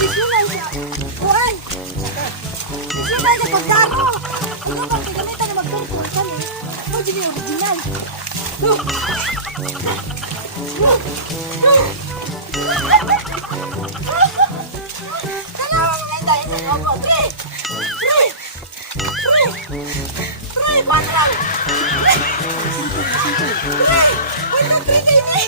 tradisyonal siya. Kuan. Tradisyonal na pagdaro. Ano bang gagamitan na magtungkol kami? Ito dyan yung original. Look. Look. Look. Kalawang may tayo sa loko. Three. Three. Three. Three. Patrol. Three. Three. Wala, three kayo eh.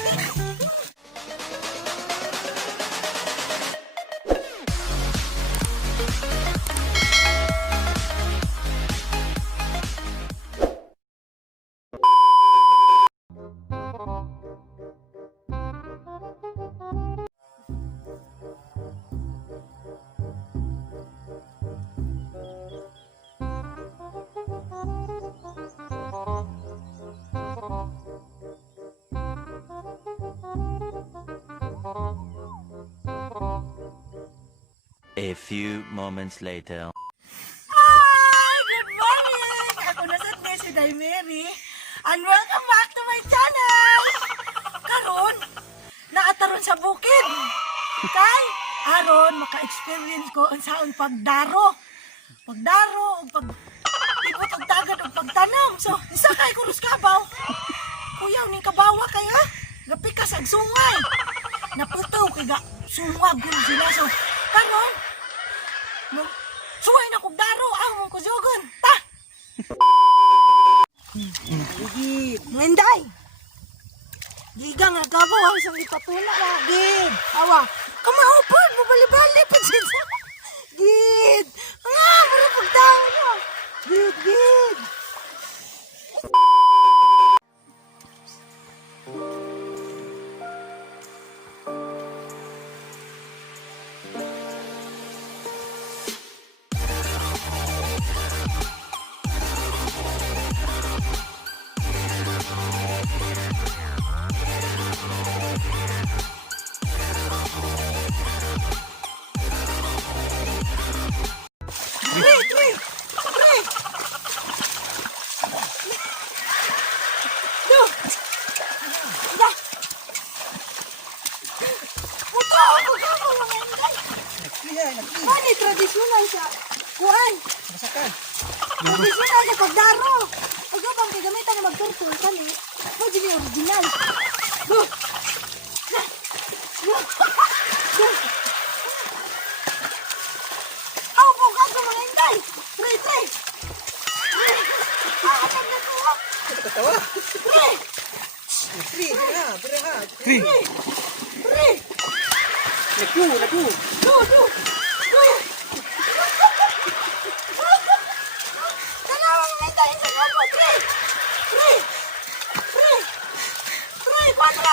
A few moments later. Hi! Good morning! Ako na sa si Daimeri. And welcome back to my channel! Karon, naataron sa bukid. Kay, aron, maka-experience ko ang saon pagdaro. Pagdaro, pag-ibot ang dagat, o pagtanam. So, isa kay kurus kabaw. Kuyaw, ning kabawa kay ha? Gapikas ang sungay. Naputaw kay ga sungwag ko sila. So, karon, suway na kong daro, mong kusugon, ta! Gid, menday! Giga nga gabaw, ang isang ipatula ka, gid! Awa, kamaupod, mabali-bali, pinsin sa... Gid! Mara pagdaw na! Gid, gid! Mani, tradisyonal siya. Kuan. Masakan. Tradisyonal na pagdaro. Huwag bang gagamitan na magturtol kami. Ito dyan yung original. Look. Look. Look. Aw, kung kaso mga inday. Three, three. Atag na to. Katawa. Three. Three, biraha. Three. Three. Lagu. Do. Dalawang may tayo sa loko. Three. Quatro.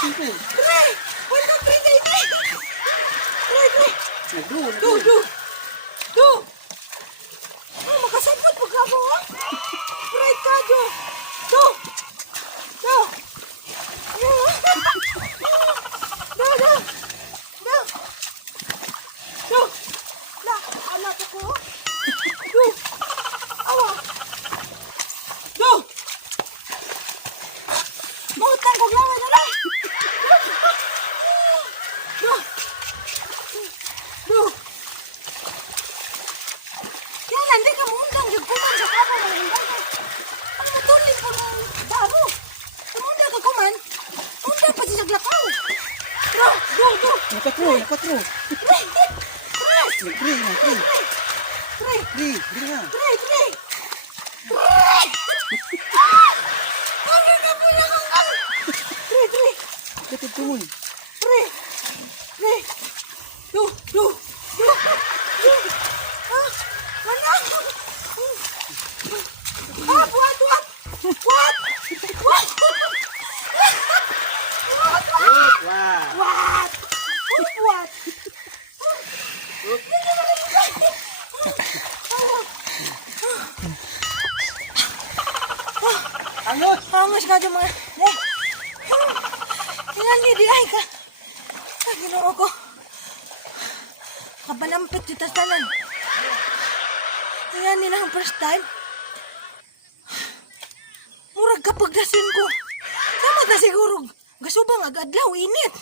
Simple. Three. Wala, three kayo eh. Three. Lagu. Do. Makasabot mo ka mo, ha? Right ka, do. Do. La, anak ako. Do. Awa. Do. Mautang ko lawan na lang. Do. Kaya hindi ka mundang yung kuman sa kamo ng hinday. Ang matulin po ng daro. Munda ka kuman, munda pa siya glakaw. Do. Nakatro. Three, biraha. Three. Ano na po na kong ang... Three. Katutun. Three. Do. Wala. Buat. What? Buat. Angos ka dyan mga... Ilan di ay ka. Ginoo ko. Kapalampit kita tanan. Iyan nila ang first time. Murag kapag dasin ko. Sama ka siguro. Gasubang agadlaw, init.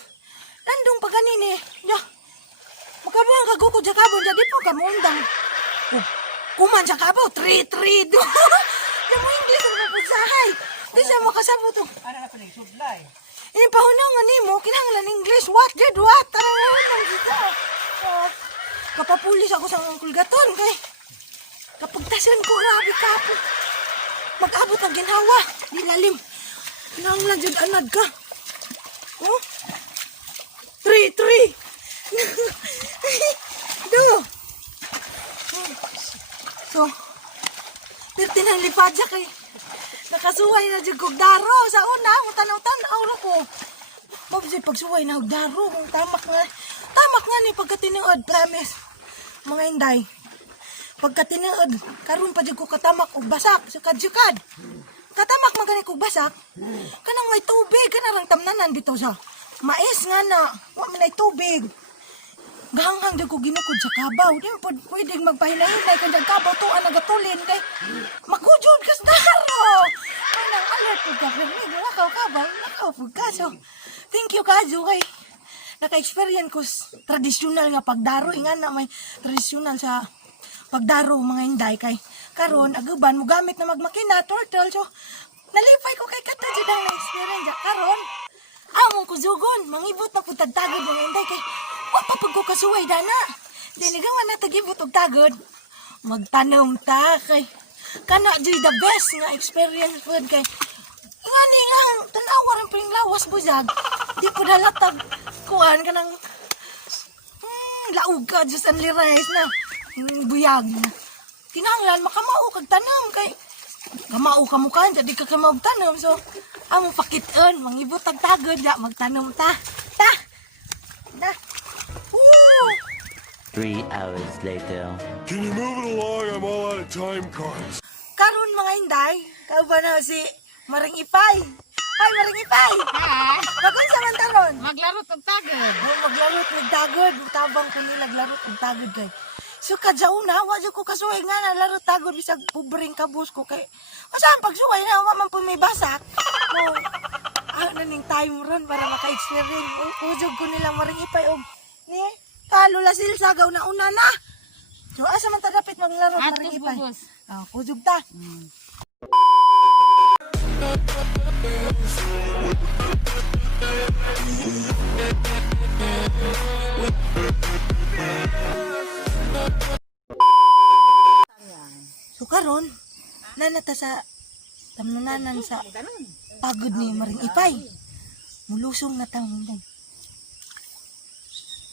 Landong pa ganin eh. Ya. Makabuang kagukod sa kabon, jadi po kamundang. Kuman sa kabaw, 3-3 do. Yung mo English ang mapusahay. Di siya makasabot to. Ano na pala yung sublay? Pahunangan ni mo, kinahanglan English. What, did what? Tarang dito. Kapapulis ako sa kulgaton kay kapagtasan ko, grabe kapo. Mag-abot ang ginhawa. Di lalim. Kinahanglan dyan anad ka. Oh? 3-3. Do. So, pertinang lipadya kay nakasuway na dyan kong daro. Sa una, tanaw-tanaw na ko. Mabsi pagsuway na kong daro. Tamak nga ni pagkatinuod, promise. Mga inday. Pagkatinuod, karon pa dyan ko katamak o basak sa kadyukad. Katamak magani kong basak. Kanang may tubig, kanarang tamnanan dito sa mais nga na. Wa man ay tubig. Gahanghang dyan ko ginukod sa kabaw. Di mo pwedeng magpahinay-hinay ka dyan kabaw to ang nagatulin kay magkujod kas daro. Anang alert po ka. Nakaw kabaw, nakaw po ka. So, thank you kajo kay naka-experience ko tradisyonal nga pagdaro. Nga na may tradisyonal sa pagdaro mga inday kay karon aguban mo gamit na magmakina turtle. So, nalipay ko kay kato dyan ang experience. Karon, among kuzugon, mangibot na po tagtagod mga inday kay wa pa pag ko kasuway dana. Dinigawan na tagibot og tagod. Magtanong ta kay kana joy the best nga experience food kay ngani nga tanawa ran pring lawas buzag. Di po dalatag kuan kanang laog ka sa Sanli Rice na buyag na. Kinahanglan makamao kag tanom kay kamao ka mo kan jadi ka kamao tanom so amo pakit-on mangibot og tagod ya magtanom ta. Ta. Da. 3 hours later. Can you move it along? I'm all out of time cards. Karon mga inday, kauban na si Maring Ipay. Ay, Maring Ipay! Ha? Bakit sa mantaron? Maglaro tag tagod. Maglarot ng tagod. Tabang ko nila larot ng tagod kay. So kadyauna, wadyo ko kasuway nga na larot tagod bisag pubring kabus ko kay. Masaan pagsuway na, wa man po may basak. So, ano ning time ron para maka-experience. Ujog ko nilang Maring Ipay og ni kalula silsagaw na una na. So asa man ta dapat maglaro Maring Ipay? Bubos. Ujog ta. So karon nanata sa tamnunanan sa pagod ni Maring Ipay. Mulusong na tang mundan.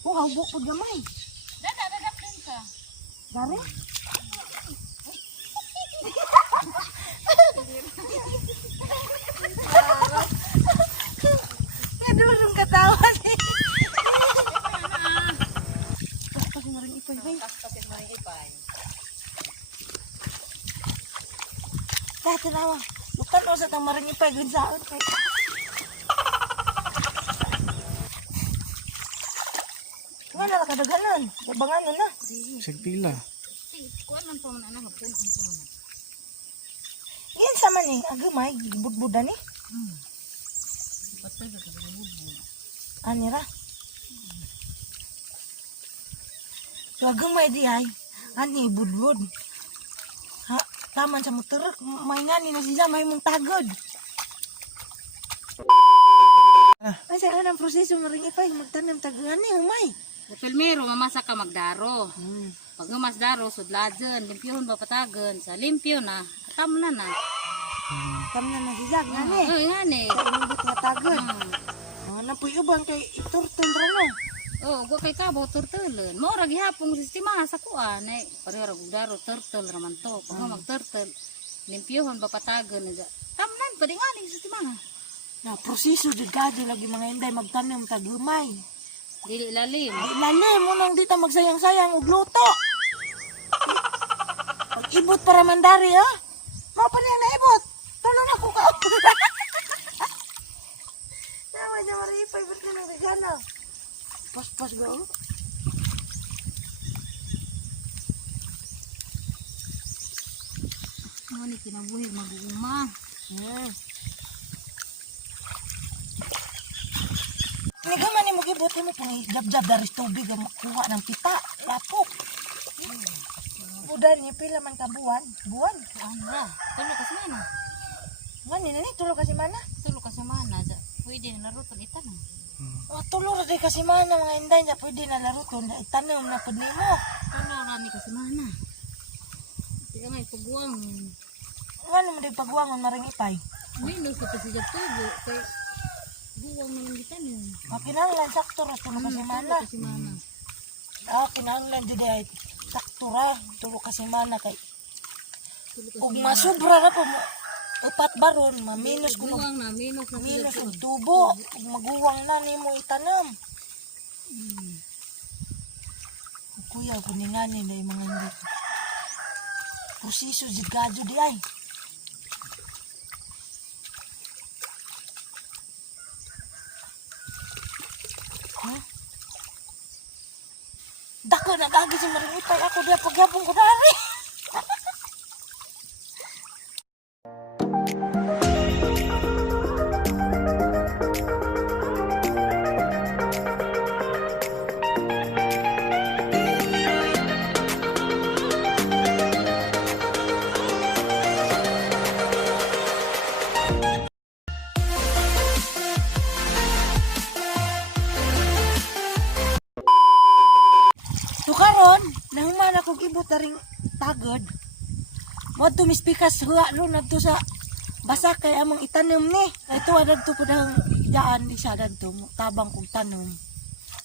Oh, hawbok po gamay. Dadagap din ka. Dari? Nadulong katawan eh. Tapos si Maring Ipay, bay. Dati rawa. Bukan o sa tang Maring Ipay, gunsaon kay. Nga na nakadaganan. Babangan na. Sagpila. Kuan man po man ana magpunan po man. Yan sama ni. Agumay. Budbudan ni. Patay ka sa bubod. Anira. So agumay di ay. Ani budbud. Ha, taman sa motor. May ngani na siya may mong tagod. Ay sa kanang proseso Maring Ipay magtanam tagaan ni umay. Sa pilmero mamasa ka magdaro. Pag humas daro sudladyon, limpyuhon ba patagon, sa limpyo na, atam na na. Tamna na siya ngani. Oh, ngani. Sa inibot nga tagod. Ano po ubang kay iturtol ra no. Oh, go kay kabo turtulon. Mo ra gihapon sistema sa kuan ay pareho ra daro turtle ra man to. Pag mag turtle, limpyuhon ba patagon na. Tamnan pa din ngani sistema. Na proseso jud gado lagi mga inday magtanom tag humay. Dili lalim. Ilalim mo nang dita magsayang-sayang og luto. Pag-ibot para mandari ha. Mao pa niya naibot. Tulong ako ka. Nawa niya Maring Ipay birthday ng regalo. Pas-pas ba oh? Ngani kinabuhi mag-uuma. Nigaman ni mo mag-ibuti mo pang jab-jab dari tubig ang makuha ng pita. Lapok. Budan ni pila man ka buwan. Buwan. Ano ra? Tulo ka semana. Ngani na ni tulog kasi mana? Tulo ka semana. Pwede na laro to itanong. O tulog ra di kasi mana mga inday na pwede na laro to na itanong na pud nimo. Tulo ra ni ka semana. Kaya nga ipaguang. Ngano mo di pagwangon maring ipay. Minus ka pa siya tubo. Kay guwang naman itanong. Makinahanglan sakto ra tulog kasi Tulo mana. ka semana. Kinahanglan jud ay sakto ra tulog kasi mana kay Tulo ka ug semana. masubra ra po mo. Upat baron maminus ko Guwang na. Minus na siya minus tubo. ang tubo ug maguwang na nimo itanam. Kuya ko ni nani na yung mga hindi. Prosiso jud gadyo di ay. Huh? Dako nagagi si Maringipay ako diya pagyapon ko dari. So karon, nahuman ako gibot na ring tagod. Mo to mispikas huwa ro nadto sa basa kay among itanom ni. Kay tuwa dadto pud ang daan di siya dadto tabang kog tanom.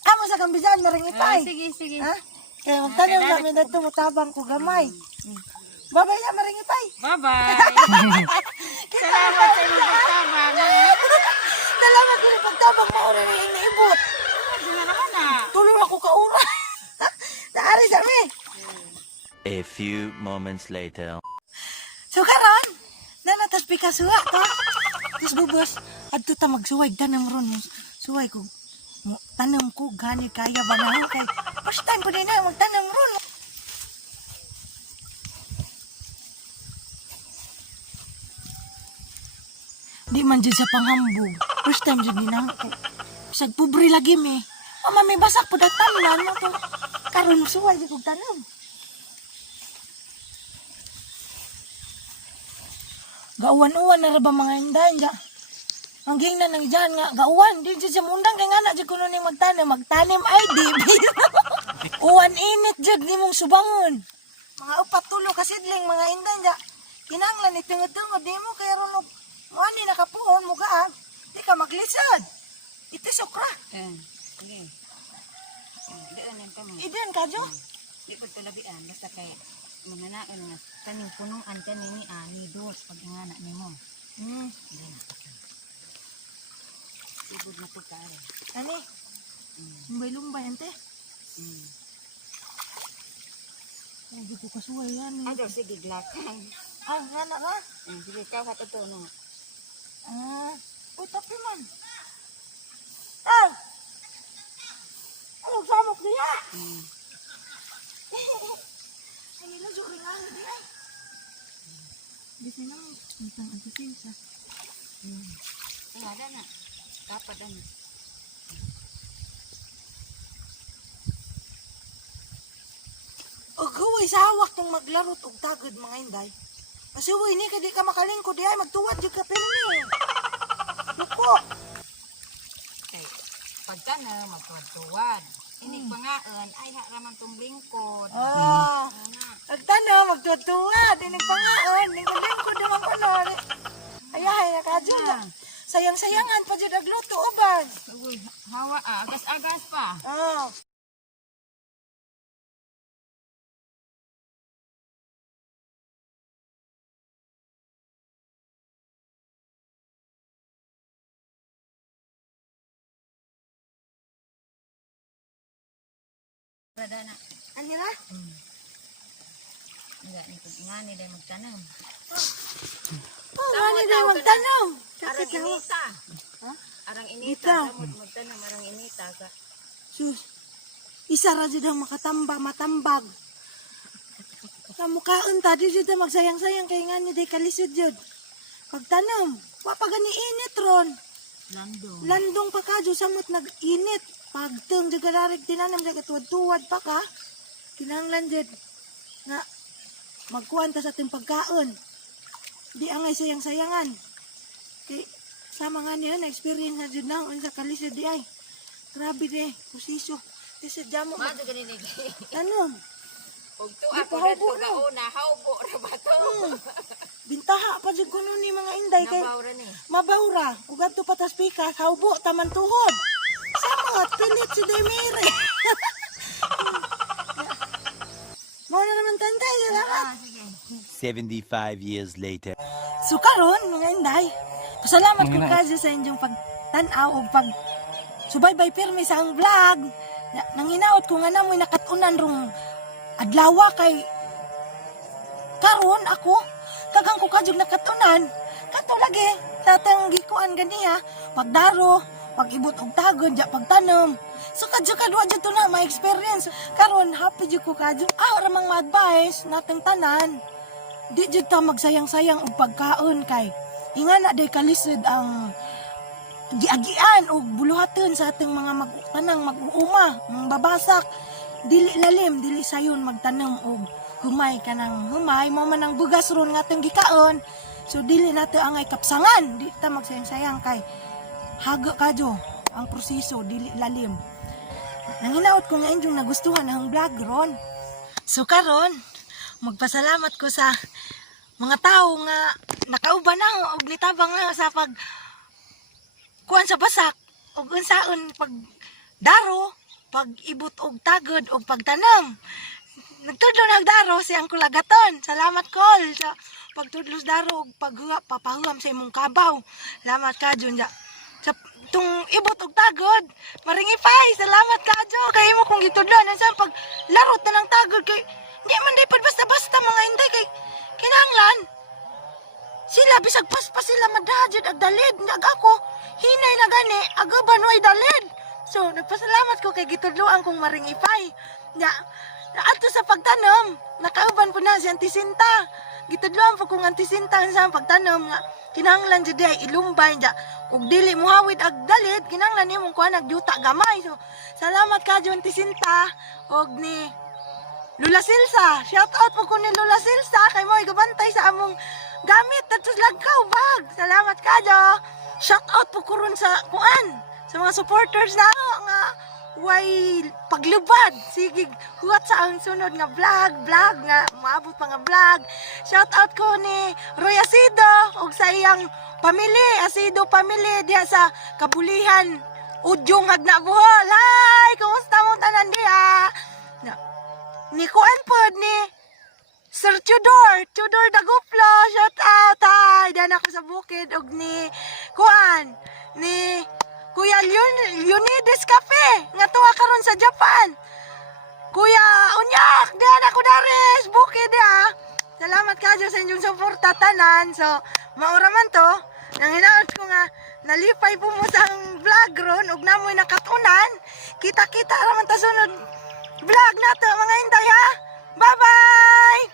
Amo sa kambisan na ring ipay. Sige, sige. Ha? Kay magtanom namin dadto mo tabang ko gamay. Babay na maring ipay. Bye-bye. Salamat sa iyong pagtabang. Salamat din pagtabang mo rin ring naibot. Ano naman na? Tulong ako ka ura. Naari sa mi. A few moments later. So karon, nanatas pikasuwa to. Tapos bubos, adto ta magsuway tanam ron. Suway ko. Tanam ko gani kaya ba na kay first time po din na magtanam ron. Di man jud sa panghambog. First time jud din ako. Bisag pobre lagi mi. Mama may basak po datamnan mo to. Karon suway di kog tanam. Gauwan-uwan na ra ba mga inday dya? Ang ging na nang dyan nga, gauwan, di dyan sa mundang kaya nga na dyan kuno ni magtanim ay di. Uwan init dyan, di mong subangon. Mga upat tulo kasidling mga inday dya. Kinanglan ni tungod-tungod, di mo kaya ron mo ani nakapuhon mo gaag. Di ka maglisod. Itisok ra. Sige. Doon lang kami. Idan ka dyo? Di po ito labian. Basta kay mananaon nga. Kaning punuan ka ni ani dos pag nga na ni mo. Hindi na. Ibod na po kare. Ani? Lumbay-lumbay ante. Ay, di ko kasuway yan. Ado, sige, glakang. Ah, nga na ka? Sige, ikaw katoto no. Uy, tapi man. Ay! Ano, samok niya? Ay, nilasok rin nga niya. Bisa na, isang antisensa. Ada na. Dapat ano. O, huwag sa hawak tong maglarot og tagod mga inday. Kasi huwag ni, kadi ka makalingkod di ay magtuwad yung kapirmi. Luko. Okay. Pagka na magtuwad-tuwad. Inig pangaan, ay haraman tong lingkod. Agtanaw, magtutuwad. Dinig pa nga, lingkod-lingkod naman ko no. Ayahay, nakadyo na. Sayang-sayangan pa dyan agluto, oban. Uy, hawa agas-agas pa. Rada na. Ano na? Nga ni dahil magtanong. Ano na magtanaw? Arang Sakit na. inita. Ha? Arang Ita. inita. Samot magtanong, arang inita ka. Sus, isa ra dyan ang matambag. Sa mukhaan ta, di dyan magsayang-sayang kay nga ni day kalisod dyan. Pagtanong, wapagani init ron. Landong. Landong pa ka dyan, samot nag-init. pagteng juga darig tinanam sa katuwad-tuwad pa ka. Kinahanglan jud nga magkuhan ta sa ating pagkaon. Di angay sayang-sayangan. Kay sama nga niya na experience na jud na unsa kalisod di ay. Grabe de, posiso. Kasi jamo Mado ganini. tanom. Ug tuwa ko dito gauna, haubo ra ba to? Bintaha pa jud kuno ni mga inday kay Nabawra ni. mabawra. Ug adto patas pikas, haubo taman tuhod. Sama pilit si Demire. Mo na naman tantay salamat. 75 years later. So karon mga inday, pasalamat ko kayo sa inyong pagtanaw o pag subaybay pirmi sa ang vlog. Nanginaot ko nga namoy nakatunan rong adlawa kay karon ako kagang ko kadyog nakatunan kato lagi sa atang gikuan ganiya pagdaro pag-ibot og tagon ja pagtanom so kadyo kadwa jud to na ma experience karon happy jud ko kadyo ramang ma-advise nateng tanan di jud ta magsayang-sayang og pagkaon kay ingana day kalisod ang giagian og buluhaton sa ating mga tanang mag-uuma mga babasak dili lalim dili sayon magtanom og humay kanang humay mo man ang bugas ron nga atong gikaon so dili nato angay kapsangan di ta magsayang-sayang kay haga kadyo ang proseso dili lalim nanginaot ko nga inyong nagustuhan ang vlog ron so karon magpasalamat ko sa mga tao nga nakauban na og nitabang na sa pag kuan sa basak og unsaon pag daro pag-ibot og tagod og pagtanam. Nagtudlo nagdaro si ang kulagaton. Salamat kol sa pagtudlos daro og papahuam sa imong kabaw. Salamat ka jud sa tung ibot og tagod. Maringipay, salamat ka jud kay imo kung gitudlon sa pag larot na ng tagod kay di man day basta-basta mga inday kay kinahanglan. Sila bisag paspas sila madajud ag dalid ag ako hinay na gani agaban way dalid. So, nagpasalamat ko kay gitudloan kong maringipay. Ato sa pagtanom, nakauban po na si Antisinta. Gitudloan po kong Antisinta sa pagtanom nga kinahanglan jud ay ilumbay ja. Ug dili muhawid ag dalid, kinahanglan nimong kuha nagduta gamay. So, salamat ka jud Antisinta og ni Lula Silsa. Shout out po ko ni Lula Silsa kay mo igabantay sa among gamit adto sa lagkaw bag. Salamat ka jud. Shout out po ko ron sa kuan. Sa mga supporters na nga way paglubad sige huwat sa ang sunod nga vlog nga maabot pa nga vlog shout out ko ni Roy Asido ug sa iyang pamilya Asido family diha sa Kabulihan Udyong Hagna Bohol hi kumusta mo tanan diha ni kuan pod ni Sir Tudor Daguplo shout out hi dan ako sa bukid ug ni kuan ni Kuya Leonidas Cafe nga tuwa karon sa Japan. Kuya Unyak, diyan ako dares, bukid ha. Salamat kadyo sa inyong suporta tanan. So, maura man to. Nang hinaot ko nga nalipay po mo sa vlog ron ug namoy nakatunan. Kita-kita ra man ta sunod vlog nato mga inday ha. Bye-bye.